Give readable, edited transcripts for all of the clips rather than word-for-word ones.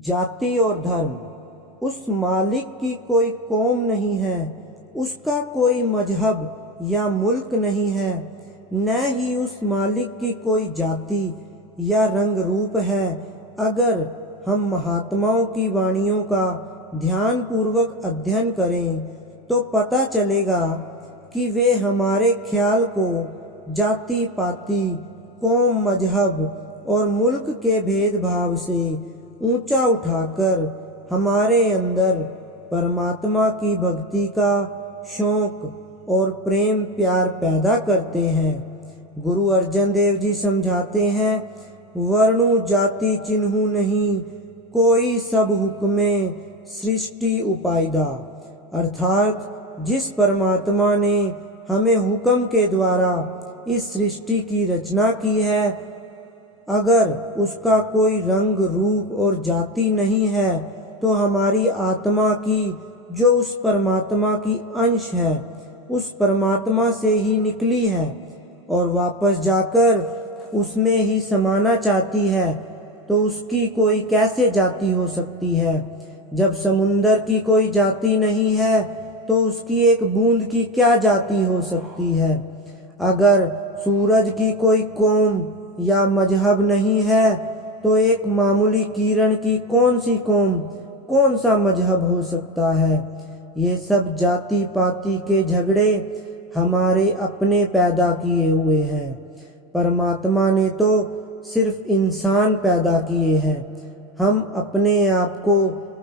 जाति और धर्म। उस मालिक की कोई कौम नहीं है, उसका कोई मजहब या मुल्क नहीं है, न ही उस मालिक की कोई जाति या रंग रूप है। अगर हम महात्माओं की वाणियों का ध्यानपूर्वक अध्ययन करें तो पता चलेगा कि वे हमारे ख्याल को जाति पाति, कौम, मजहब और मुल्क के भेदभाव से ऊंचा उठाकर हमारे अंदर परमात्मा की भक्ति का शौक और प्रेम प्यार पैदा करते हैं। गुरु अर्जन देव जी समझाते हैं, वर्णु जाति चिन्हु नहीं, कोई सब हुक्मे सृष्टि उपायदा। अर्थात जिस परमात्मा ने हमें हुक्म के द्वारा इस सृष्टि की रचना की है, अगर उसका कोई रंग रूप और जाति नहीं है तो हमारी आत्मा की, जो उस परमात्मा की अंश है, उस परमात्मा से ही निकली है और वापस जाकर उसमें ही समाना चाहती है, तो उसकी कोई कैसे जाति हो सकती है। जब समुंदर की कोई जाति नहीं है तो उसकी एक बूंद की क्या जाति हो सकती है। अगर सूरज की कोई कौम या मजहब नहीं है तो एक मामूली किरण की कौन सी कौम, कौन सा मजहब हो सकता है। ये सब जाति पाति के झगड़े हमारे अपने पैदा किए हुए हैं। परमात्मा ने तो सिर्फ इंसान पैदा किए हैं। हम अपने आप को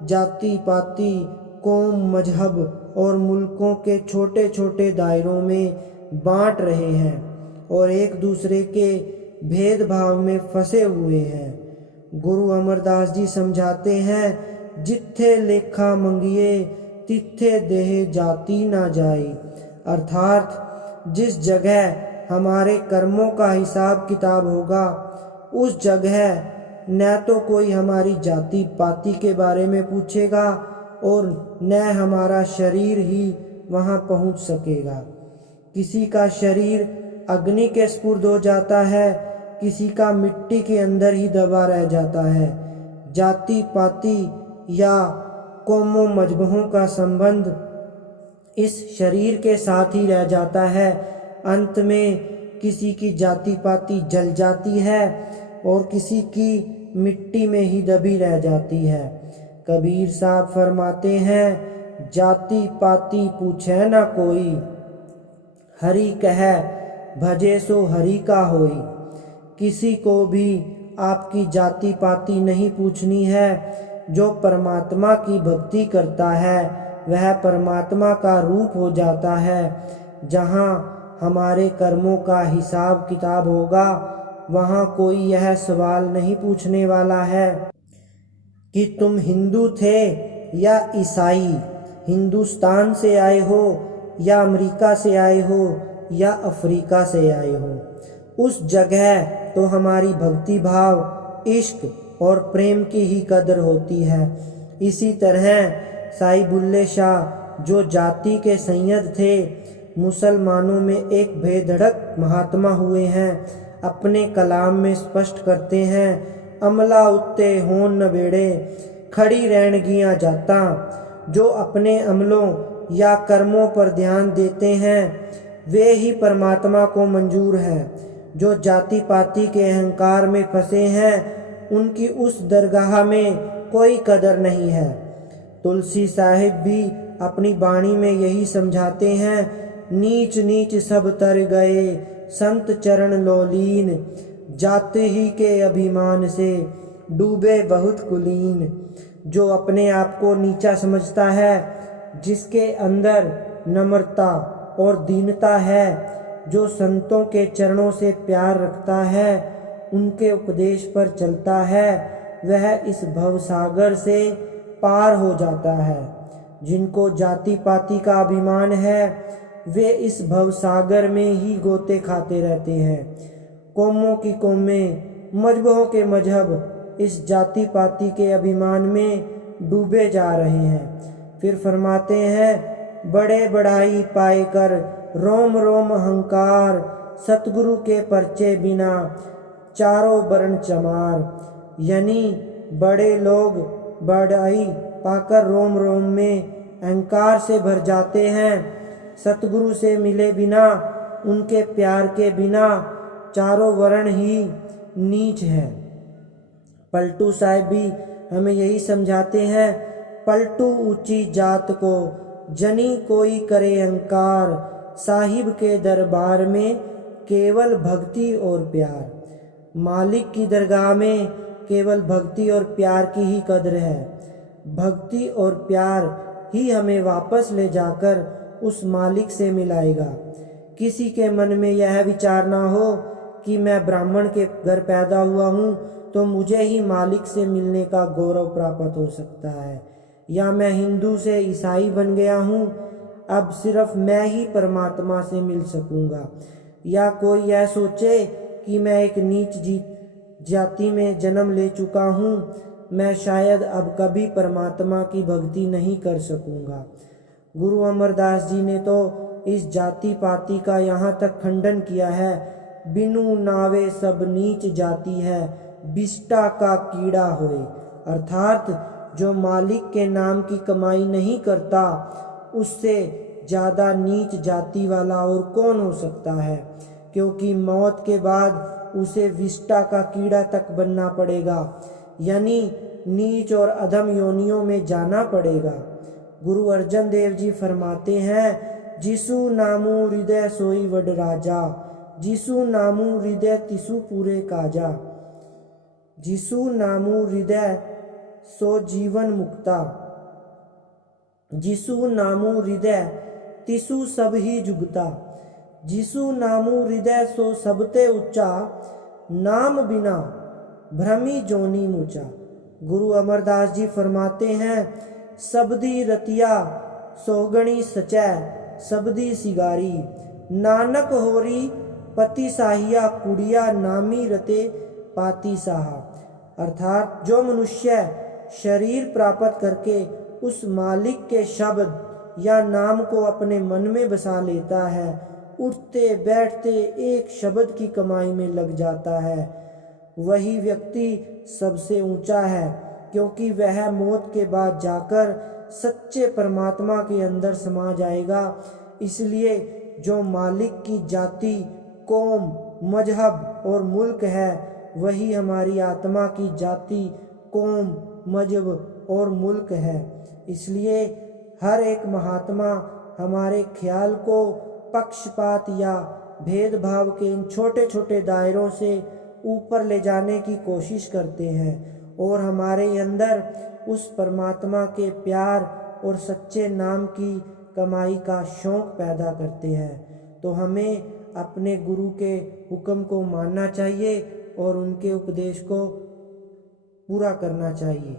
जाति पाति, कौम, मजहब और मुल्कों के छोटे छोटे दायरों में बांट रहे हैं और एक दूसरे के भेदभाव में फंसे हुए हैं। गुरु अमरदास जी समझाते हैं, जिथे लेखा मंगिए तिथे देह जाति ना जाए। अर्थात जिस जगह हमारे कर्मों का हिसाब किताब होगा, उस जगह न तो कोई हमारी जाति पाति के बारे में पूछेगा और न हमारा शरीर ही वहाँ पहुँच सकेगा। किसी का शरीर अग्नि के स्पुर्द हो जाता है, किसी का मिट्टी के अंदर ही दबा रह जाता है। जाति पाति या कौमों मजहबों का संबंध इस शरीर के साथ ही रह जाता है। अंत में किसी की जाति पाति जल जाती है और किसी की मिट्टी में ही दबी रह जाती है। कबीर साहब फरमाते हैं, जाति पाति पूछे ना कोई, हरि कहे भजे सो हरि का होई। किसी को भी आपकी जाति पाति नहीं पूछनी है। जो परमात्मा की भक्ति करता है वह परमात्मा का रूप हो जाता है। जहाँ हमारे कर्मों का हिसाब किताब होगा, वहाँ कोई यह सवाल नहीं पूछने वाला है कि तुम हिंदू थे या ईसाई, हिंदुस्तान से आए हो या अमेरिका से आए हो या अफ्रीका से आए हो। उस जगह तो हमारी भक्ति भाव, इश्क और प्रेम की ही कदर होती है। इसी तरह साई बुल्ले शाह जो जाति के सैयद थे, मुसलमानों में एक बेधड़क महात्मा हुए हैं, अपने कलाम में स्पष्ट करते हैं, अमला उत्ते होन नबेड़े खड़ी रहनगियाँ जाता। जो अपने अमलों या कर्मों पर ध्यान देते हैं वे ही परमात्मा को मंजूर है। जो जाति पाति के अहंकार में फंसे हैं उनकी उस दरगाह में कोई कदर नहीं है। तुलसी साहिब भी अपनी बाणी में यही समझाते हैं, नीच नीच सब तर गए संत चरण लोलीन, जाति ही के अभिमान से डूबे बहुत कुलीन। जो अपने आप को नीचा समझता है, जिसके अंदर नम्रता और दीनता है, जो संतों के चरणों से प्यार रखता है, उनके उपदेश पर चलता है, वह इस भवसागर से पार हो जाता है। जिनको जाति पाति का अभिमान है वे इस भवसागर में ही गोते खाते रहते हैं। कौमों की कौमें, मजहबों के मजहब इस जाति पाति के अभिमान में डूबे जा रहे हैं। फिर फरमाते हैं, बड़े बढ़ाई पाए कर रोम रोम अहंकार, सतगुरु के परचे बिना चारों वर्ण चमार। यानी बड़े लोग बढ़ाई पाकर रोम रोम में अहंकार से भर जाते हैं। सतगुरु से मिले बिना, उनके प्यार के बिना चारों वर्ण ही नीच है। पलटू साहब भी हमें यही समझाते हैं, पलटू ऊंची जात को जनी कोई करे अहंकार, साहिब के दरबार में केवल भक्ति और प्यार। मालिक की दरगाह में केवल भक्ति और प्यार की ही कदर है। भक्ति और प्यार ही हमें वापस ले जाकर उस मालिक से मिलाएगा। किसी के मन में यह विचार ना हो कि मैं ब्राह्मण के घर पैदा हुआ हूँ तो मुझे ही मालिक से मिलने का गौरव प्राप्त हो सकता है, या मैं हिंदू से ईसाई बन गया हूँ, अब सिर्फ मैं ही परमात्मा से मिल सकूँगा। या कोई यह सोचे कि मैं एक नीच जाति में जन्म ले चुका हूँ, मैं शायद अब कभी परमात्मा की भक्ति नहीं कर सकूँगा। गुरु अमरदास जी ने तो इस जाति पाति का यहाँ तक खंडन किया है, बिनु नावे सब नीच जाति है, बिष्टा का कीड़ा होए। अर्थात जो मालिक के नाम की कमाई नहीं करता, उससे ज़्यादा नीच जाति वाला और कौन हो सकता है, क्योंकि मौत के बाद उसे विष्टा का कीड़ा तक बनना पड़ेगा, यानी नीच और अधम योनियों में जाना पड़ेगा। गुरु अर्जन देव जी फरमाते हैं, जिसु नामु हृदय सोई वड राजा, जिसु नामु हृदय तिसु पूरे काजा, जिसु नामु हृदय सो जीवन मुक्ता, जिसु नामु हृदय तिसु सब ही जुगता, जिसु नामु हृदय सो सबते ऊंचा, नाम बिना भ्रमी जोनी मुचा। गुरु अमरदास जी फरमाते हैं, सबदी रतिया सोगणी सचै, सबदी सिगारी, नानक होरी पति साहिया कुड़िया, नामी रते पाती साहा। अर्थात जो मनुष्य शरीर प्राप्त करके उस मालिक के शब्द या नाम को अपने मन में बसा लेता है, उठते बैठते एक शब्द की कमाई में लग जाता है, वही व्यक्ति सबसे ऊंचा है, क्योंकि वह मौत के बाद जाकर सच्चे परमात्मा के अंदर समा जाएगा। इसलिए जो मालिक की जाति, कौम, मजहब और मुल्क है, वही हमारी आत्मा की जाति, कौम, मजहब और मुल्क है। इसलिए हर एक महात्मा हमारे ख्याल को पक्षपात या भेदभाव के इन छोटे छोटे दायरों से ऊपर ले जाने की कोशिश करते हैं और हमारे अंदर उस परमात्मा के प्यार और सच्चे नाम की कमाई का शौक़ पैदा करते हैं। तो हमें अपने गुरु के हुक्म को मानना चाहिए और उनके उपदेश को पूरा करना चाहिए।